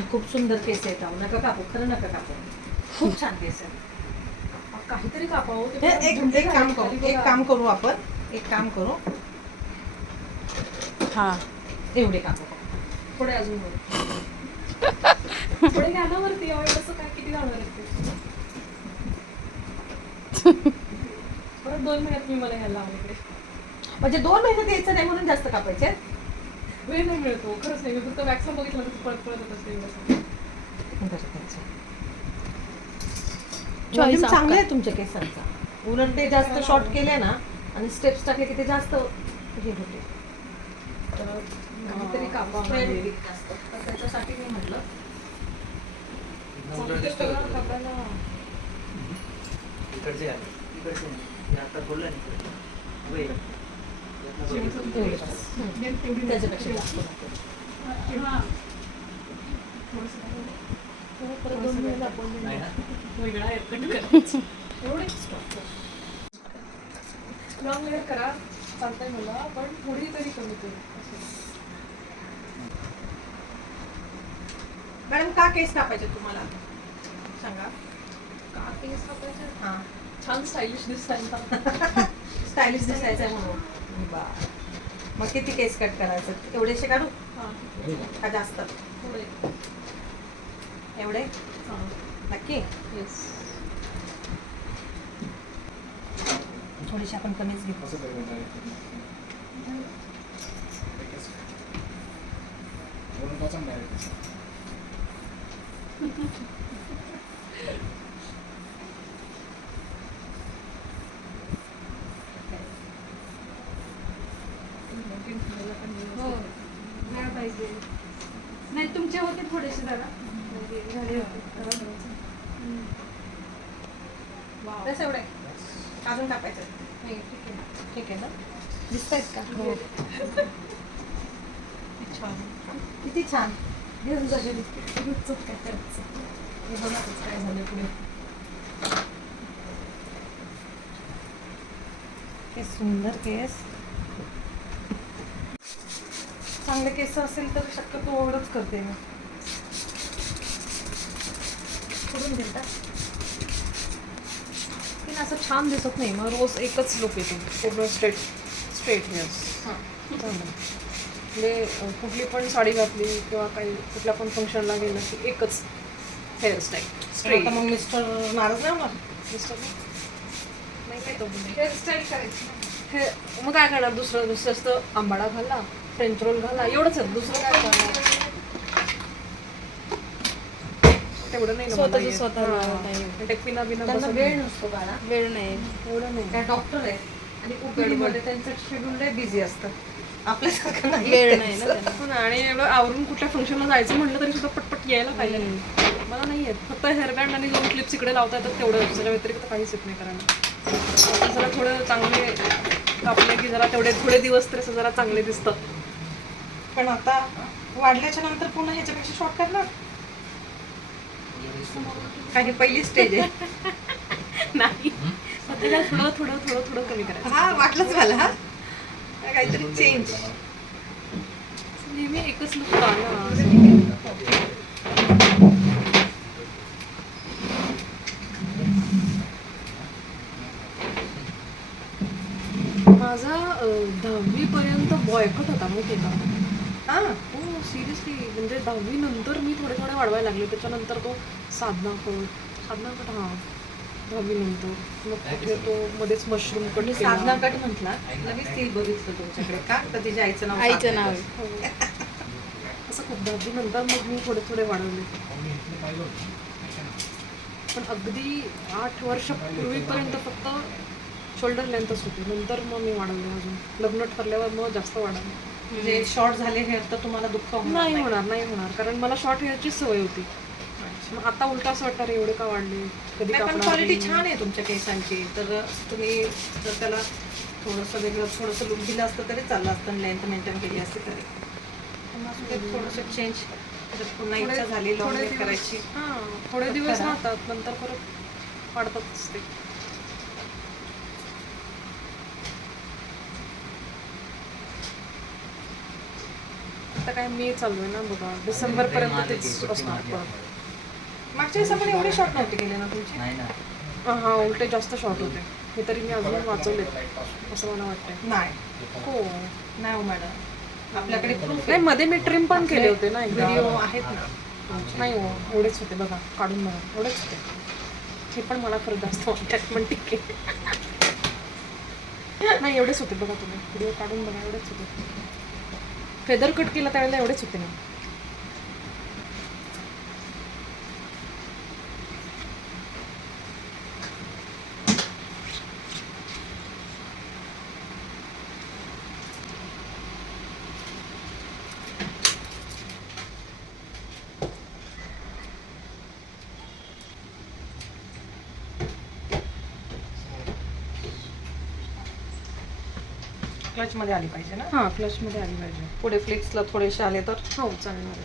पण खूप सुंदर केस आहेत अहो. नका कापू खरं नका कापू खूप छान केस आहे काहीतरी कापावं ते हे एक एक काम करू एक. काम करू आपण एक काम करू हा एवढे कापू पुढे अजून वर. पुढे घ्या ना वरती अहो, एवढंसं काय किती जाणार आहे ते? परत दोन महिन्यात मी मला घ्यायला लावलं इकडे म्हणजे दोन महिने द्यायचं नाही म्हणून जास्त कापायचे वेळ नाही मिळतो खरंच नाही मी फक्त वॅक्सन बघितलं तर पळत पळत होत चांगले आपका. आहे तुमच्या केसांचा उलट ते जास्त शॉर्ट केले ना आणि स्टेप्स टाकले की ते जास्त हे होते तर काहीतरी जास्त. त्याच्यासाठी मी म्हटलं इकडचे आहे इकडचे नाही. आता बोलला ना त्याच्यापेक्षा जास्त लॉंग लेअर करा चालतंय मला पण थोडी तरी कमी करू. मॅडम का केस कापायचे तुम्हाला? सांगा. का केस कापायचे? हा. छान स्टायलिश दिसताय स्टायलिश दिसायचं आहे म्हणून. बर मग किती केस कट करायचं? एवढेशे काढू? हां. का जास्त. थोडे एवढे? नक्की? येस थोडेसे आपण कमीच घेऊ असं काय म्हणताय? वरून का चांगलं आहे? हो वेळ पाहिजे नाही तुमचे म्हणजे झाले होते. वाव. बस एवढे अजून कापायचं. नाही, ठीक आहे. ठीक आहे ना? का? हो. छान. किती छान. घेऊन. रोजचं काय करायचं हे बघा आता काय झालं पुढे. सुंदर केस. चांगले केस असेल तर शक्यतो ओढच करते मी. सोडून दिल की असं छान दिसत नाही मग रोज एकच लुक येतो. पूर्ण स्ट्रेट स्ट्रेट हेअर्स म्हणजे अं, कुठली पण साडी घातली किंवा काही कुठल्या पण फंक्शनला गेलं की एकच हेअरस्टाईल स्ट्रेट मग मिस्टर नाराज नाही होणार? मिस्टर नाही काय तो हेअरस्टाईल करायची. हे मग काय करणार? दुसरं दुसरं असतं आंबाडा घाला फ्रेंच रोल घाला एवढंच आहे. दुसरं काय करणार? तेवढं नाही स्वतःचं येत. स्वतःला. नाही. ते पिना बिना बसत वेळ. नसतो बाळा. वेळ नाही. एवढं नाही. त्या डॉक्टर आहेत. आणि ओपीडीमध्ये त्यांचं शेड्यूल बिझी असतं. आपल्यासारखं नाही वेळ नाही ना. हो आणि एवढं आवरून कुठल्या फंक्शनला जायचं म्हटलं तरी सुद्धा पटपट यायला पाहिजे. मला नाही येत. फक्त हेअर बँड आणि दोन क्लिप्स इकडे लावता येतात तेवढं. त्याच्या व्यतिरिक्त काहीच येत नाही करायला. आता जरा थोडं चांगले कापले की जरा तेवढे थोडे दिवस तरी जरा चांगले दिसतात पण आता वाढल्याच्या नंतर पुन्हा ह्याच्यापेक्षा शॉर्ट करणार काही पहिली स्टेज आहे. नाही. सध्याला थोडं थोडं थोडं थोडं कमी करायचं हा वाटलंच मला हा. काहीतरी चेंज नेहमी एकच लुक माझा दहावी पर्यंत बॉयकट होता आहे का? हा. हो. सिरियसली म्हणजे दहावी नंतर मी थोडे थोडे वाढवायला लागले. त्याच्यानंतर तो साधना कट साधना कट हा. दहावी नंतर. मग कुठे तो मध्येच मशरूम कट मी केला. साधना कट म्हटला. लगेच ती बघितलं तुमच्याकडे. का? तर तिच्या आईचं नाव आईचं साधना नाव. आहे. हो. असं खूप दहावी नंतर मग मी थोडे थोडे वाढवले. पण अगदी आठ वर्षापूर्वीपर्यंत फक्त शोल्डर लेंथच होती. नंतर मग मी वाढवले अजून. लग्न ठरल्यावर मग जास्त वाढवले. म्हणजे शॉर्ट झाले हेअर तर तुम्हाला दुःख नाही होणार नाही होणार. कारण मला शॉर्ट हेअरची सवय होती. मग आता उलटा असं वाटतं रे एवढे का वाढले? कधी पण क्वालिटी. छान आहे तुमच्या केसांची. तर तुम्ही जर त्याला थोडंसं वेगळं थोडंसं लुक दिलं असतं तरी चाललं असतं लेंथ मेंटेन केली असते तरी. थोडंसं चेंज पुन्हा इच्छा झाली लॉंग दिवस- करायची. हां थोडे दिवस. राहतात नंतर परत वाढतातच ते आता काय मे चालू आहे ना बघा डिसेंबर पर्यंत तेच असणार. मागच्या वेळेस आपण एवढे शॉर्ट नव्हते गेले ना तुमचे? नाही ना. हा उलटे जास्त शॉर्ट होते. हे तरी मी अजून वाचवले असं मला वाटतंय. नाही. हो. नाही हो मॅडम आपल्याकडे प्रूफ नाही मध्ये मी ट्रिम पण केले होते ना व्हिडिओ आहेत ना. नाही हो एवढेच होते बघा काढून बघा. एवढेच होते. हे पण मला खरं जास्त वाटतात पण ठीक आहे. नाही एवढेच होते बघा तुम्ही. व्हिडिओ काढून बघा एवढेच होते. फेदर कट केला त्यावेळेला एवढेच होते ना क्लच मध्ये आली पाहिजे ना? हां फ्लशमध्ये आली पाहिजे. पुढे फ्लिक्सला थोडेसे आले तर? हो चालणार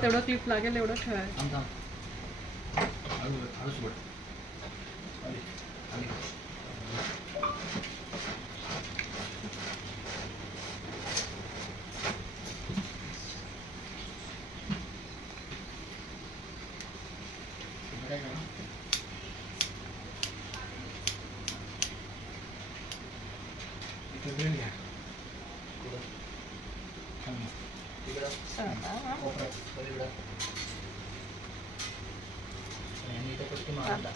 तर तेवढं क्लिप लागेल एवढं ठेवाय थांब थांब हळू हळू सोड आली. काय करा इथं ग्रीन घ्या कुठं? खाली.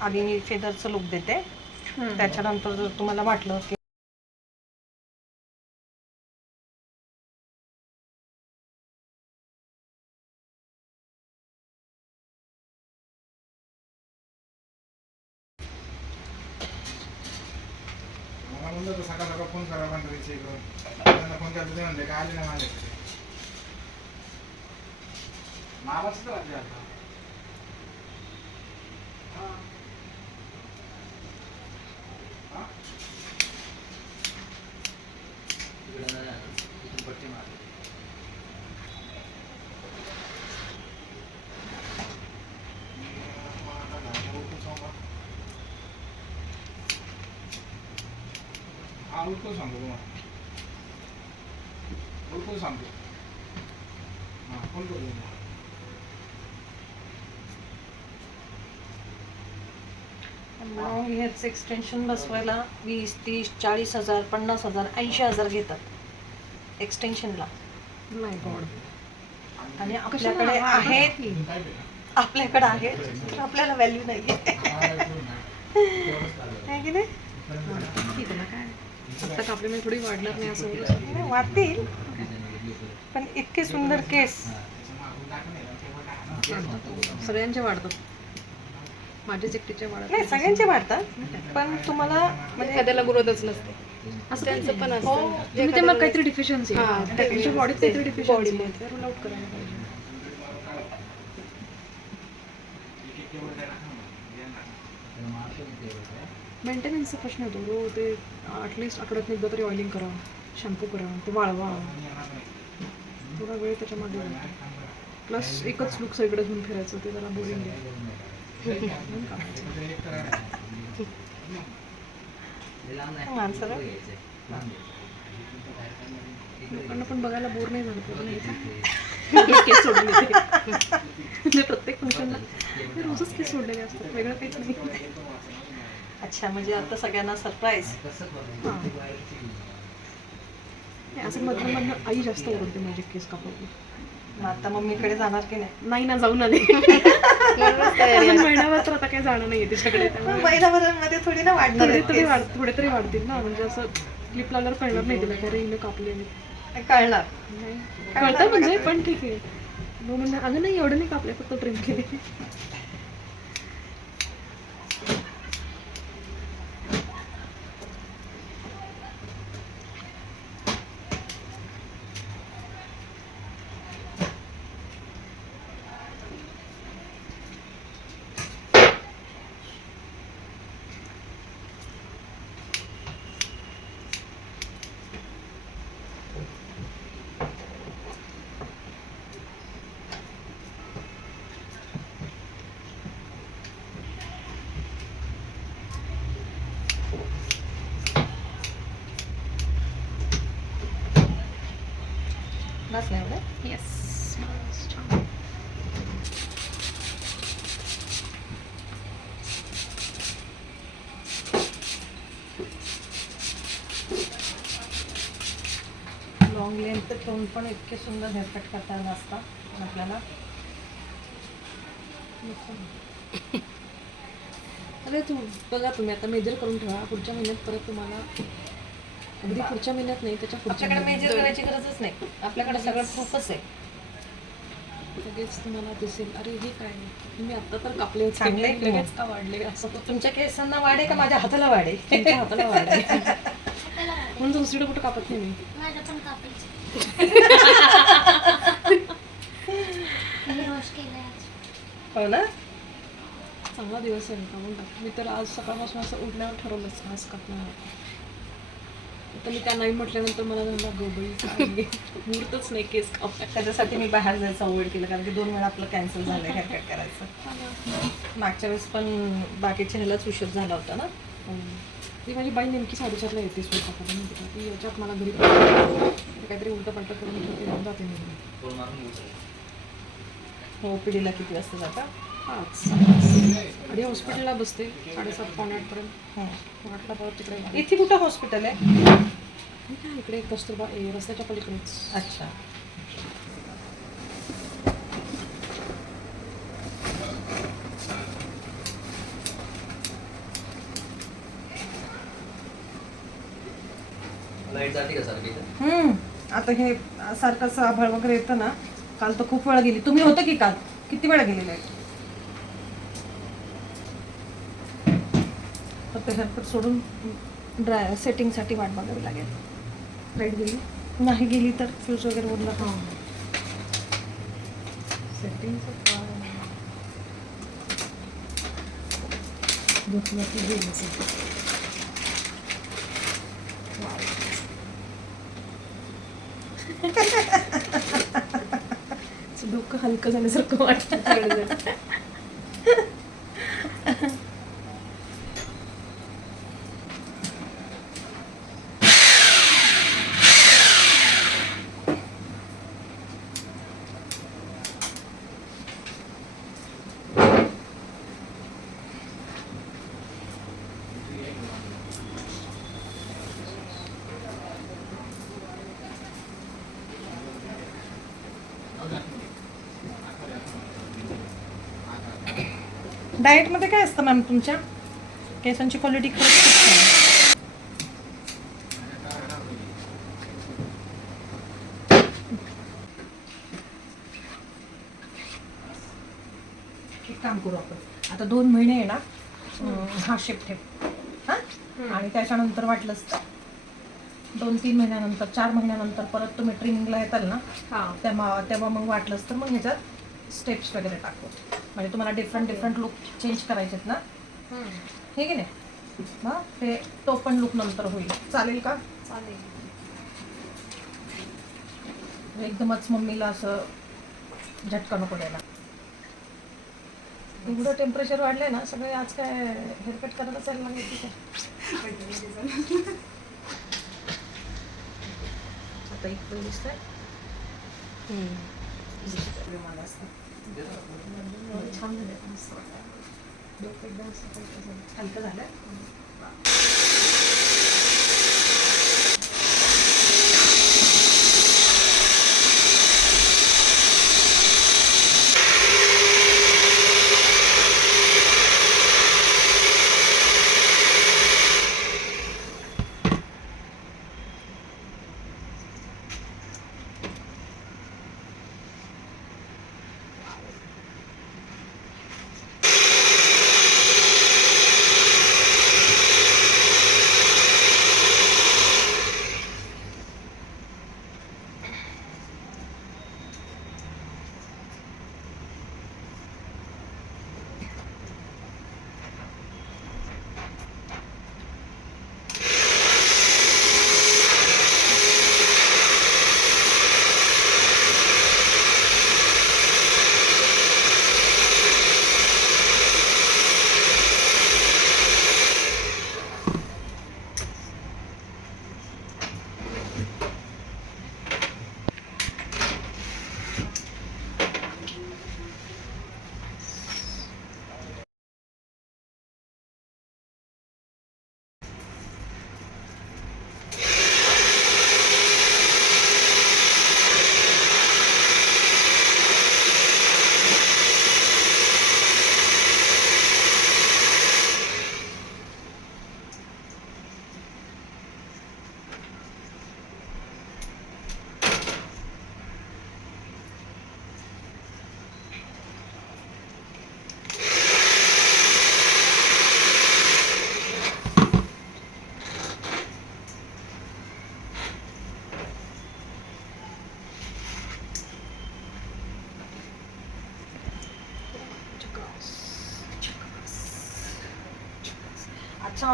आधी मी फेदरचं लुक देते. त्याच्यानंतर जर तुम्हाला वाटलं की फोन करा त्यांना फोन केला ते म्हणले काय आले नाही माझ्याकडे. महाराष्ट्र राज्य आता हा. सांगतो तुम्हाला उठतो सांगतो हा फोन करतो तुम्हाला हेअरचं एक्सटेन्शन बसवायला वीस तीस चाळीस हजार पन्नास हजार ऐंशी हजार घेतात. एक्सटेन्शनला आणि आपल्याकडे आहेत. आपल्याकडे आहेत. तर आपल्याला व्हॅल्यू नाही. आहे की नाही? काय? कापल्यामुळे थोडी वाढणार नाही असं वाटतील पण इतके सुंदर केस. त्याचं. सगळ्यांचे वाढतात. माझेच एकटीचे वाढत नाही सगळ्यांचे वाटतात पण तुम्हाला म्हणजे एखाद्याला ग्रोथच नसते. असं त्यांचं पण हो. असतं तुम्ही ते मग काहीतरी डिफिशियन्सी हा, त्यांच्या बॉडीत काहीतरी. आहे. रूल आउट करायला पाहिजे. मेंटेनन्सचा प्रश्न येतो. रो ते ॲटलिस्ट आठवड्यात एकदा तरी ऑइलिंग करा शॅम्पू करा ते वाळवा. थोडा वेळ त्याच्यामागे काय काम करा. प्लस एकच लुक सगळीकडे घेऊन फिरायचं ते जरा बोरिंग आहे. माणसाला? लोकांना पण बघायला बोर नाही झालं पाहिजे केस सोडले ते. म्हणजे प्रत्येक फंक्शनला रोजच केस सोडलेले असतात. वेगळं काहीच नाही अच्छा म्हणजे आता सगळ्यांना सरप्राईज असं मधलं मधलं आई जास्त ओरडते माझे केस कापवली मग आता मम्मीकडे जाणार की नाही? नाही ना जाऊन आले. महिनाभर तर आता काही जाणं नाही तिच्याकडे त्यामुळे महिनाभरामध्ये थोडी ना थोडे तरी केस. वाढ थोडे तरी वाढतील ना म्हणजे असं क्लिप लावल्यावर कळणार नाही तिला खरं हिनं कापले आणि. कळणार. नाही. कळतं म्हणजे पण ठीक आहे. म्हणून अगं नाही एवढं नाही कापले फक्त ट्रिम केले. बस एवढं येस लॉंग लेंथ ठेवून पण इतके सुंदर हेअरकट करता आलं असतात आपल्याला. अरे तू बघा तुम्ही आता मेजर करून ठेवा. पुढच्या महिन्यात परत तुम्हाला अगदी पुढच्या महिन्यात नाही त्याच्या पुढच्या आपल्याकडे महिन्यात. मेजर करायची गरजच नाही. आपल्याकडे सगळं प्रूफच आहे. लगेच तुम्हाला दिसेल. अरे हे काय मी आता तर कापले होते. चांगले आहे की लगेच का वाढले? असं. तुमच्या केसांना वाढे का? माझ्या हाताला वाढे तुमच्या हाताला वाढले म्हणून तर दुसरीकडे कुठं कापत नाही मी. माझं पण कापायचं. मी वॉश केलंय आज. हो ना? चांगला दिवस आहे. कापून टाक मी तर आज सकाळपासून असं उठल्यावर ठरवलंच आज कापणार तर मी त्या नाही म्हटल्यानंतर मला झाला. गोबई मुहूर्तच नाही केस त्याच्यासाठी मी बाहेर जायचं अवॉइड केलं कारण की दोन वेळा आपलं कॅन्सल झालं हेअरकट करायचं. मागच्या वेळेस पण बाकीच्या ह्यालाच उशीर झाला होता ना. ती माझी बाई नेमकी साडेचारला येते स्वयंपाकाला. ती याच्यात मला घरी काहीतरी उलटं पलटं करून जाते. हो पिढीला किती वाजता जाता? पाच. आणि हॉस्पिटलला बसते साडेसात पावणे आठपर्यंत हं. आठला परत तिकडे. इथे कुठं हॉस्पिटल आहे हे काय इकडे कस्तुरबा ए रस्त्याच्या पलीकडेच अच्छा लाइट जाते का सारखी इथं? हम्म. आता हे सारखंच आभाळ वगैरे येतं ना काल तर खूप वेळा गेली तुम्ही होतं की काल किती वेळा गेलेले आहे फक्त हेअरकट सोडून ड्राय सेटिंगसाठी वाट बघावी लागेल. लाइट गेली. नाही गेली तर फ्यूज वगैरे उडला हां. गेली सगळं डोकं हलकं झाल्यासारखं वाटतं. डाएटमध्ये काय असतं मॅम तुमच्या? केसांची क्वालिटी खूप काम करू आपण. आता दोन महिने आहे ना हा शेप ठेव. हां? आणि त्याच्यानंतर वाटलंच तर. दोन तीन महिन्यानंतर चार महिन्यानंतर परत तुम्ही ट्रेनिंगला येताल ना तेव्हा तेव्हा मग वाटलंच तर मग ह्याच्यात स्टेप्स वगैरे टाकू. म्हणजे तुम्हाला डिफरंट डिफरंट लुक चेंज करायचे आहेत ना हे की नाही मग ते तो पण लुक नंतर होईल. चालेल का? चालेल. एकदमच मम्मीला असं झटका नको द्यायला. एवढं टेम्परेचर वाढलंय ना सगळे आज काय हेअरकट करायला चाललं लागले तिथे आता इकडे दिसतंय. छान झालं. हलकं झालं.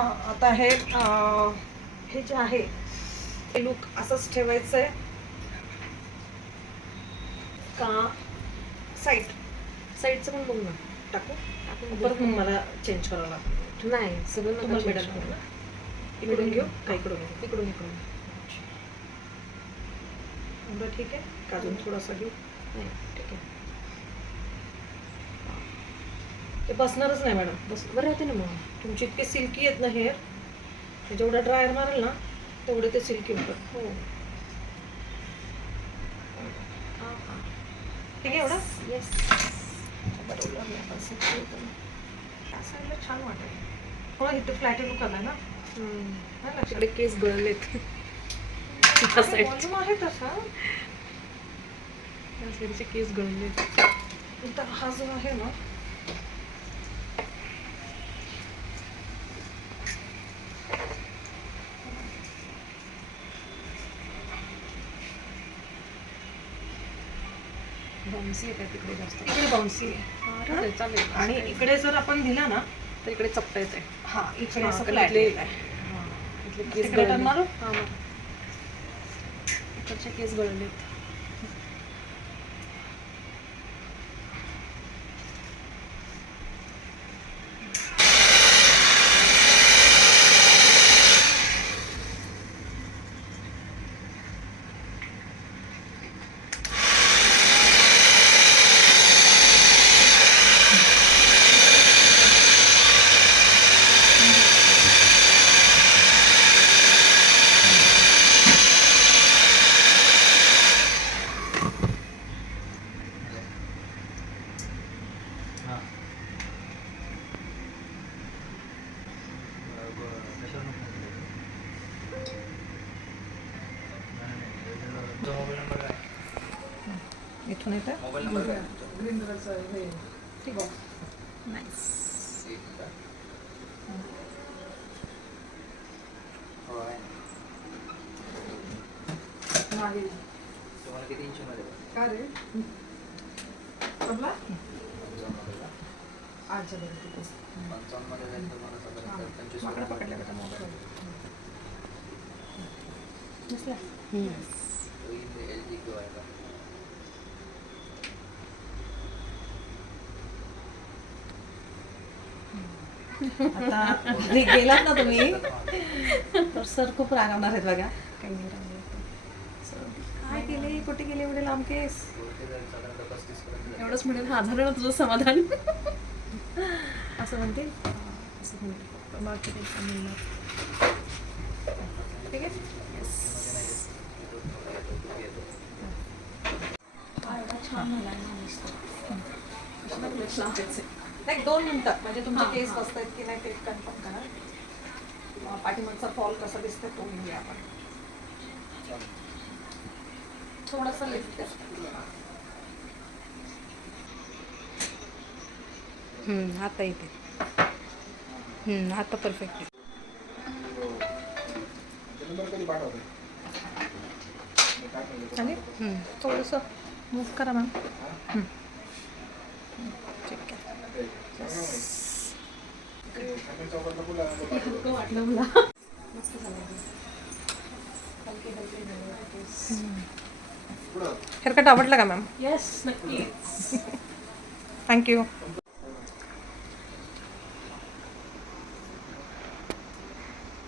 आता हे हे जे आहे हे लुक असंच ठेवायचं आहे का साईड साईडचं पण बघ ना. टाकू? टाकून परत मग मला चेंज करावं लागेल. नाही सगळं करू. करू. इकडून घेऊ. का इकडून घेऊ? इकडून इकडून. एवढं ठीक आहे? का अजून थोडासा घेऊ? नाही ठीक आहे. ते बसणारच नाही मॅडम. बस बरं राहते ना मग. तुमची इतके सिल्की आहेत ना हेअर. जेवढा ड्रायर मारेल ना तेवढे ते सिल्की होतात हो. ठीक आहे एवढा. येस छान वाटेल. थोडा इथे फ्लॅट लुक आला ना? तिकडे केस गळलेत आहे तसा. केस गळलेत हा जो आहे ना बाउन्सी काय तिकडे जास्त. इकडे बाउन्सी आहे. चालेल, आणि इकडे जर आपण दिला ना तर इकडे चपटा येते हा इकडे फ्लॅट इथले- येत आहे. इथले केस तिकडे गळले मारू? हा मार. इकडचे केस गळलेत हां कशावर तुमचा मोबाईल नंबर काय इथून येते मोबाईल नंबर काय तुमचा? ठीक आहे हो आहे तुम्हाला किती जाईल तुम्हाला पंचवीस किंवा आहे का? आता गेलात ना तुम्ही? तर सर खूप रागवणार आहेत बघा. काही नाही रागवणार. Sir, काय केले कुठे गेले एवढे लांब केस. एवढंच म्हणेल हा झालं ना तुझं समाधान. असं म्हणतील? असं म्हणेल बाकी ठीक आहे? नाही दोन मिनिटं. म्हणजे तुमचे केस बसत आहेत की नाही ते कन्फर्म करा. पाठीमागचा फॉल कसा दिसतोय तो घेऊया आपण. थोडासा लिफ्ट आता येते. आता परफेक्ट आहे. आणि थोडंसं मूव करा मॅम ठीक आहे. आपण चौकातला हेअरकट आवडला का मॅम? येस नक्कीच. थँक्यू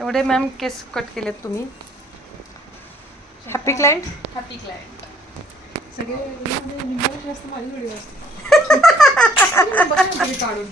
एवढे मॅम केस कट केलेत तुम्ही. हॅपी क्लायंट हॅपी क्लायंट सगळे जास्त माझी व्हिडिओ असते. काढून.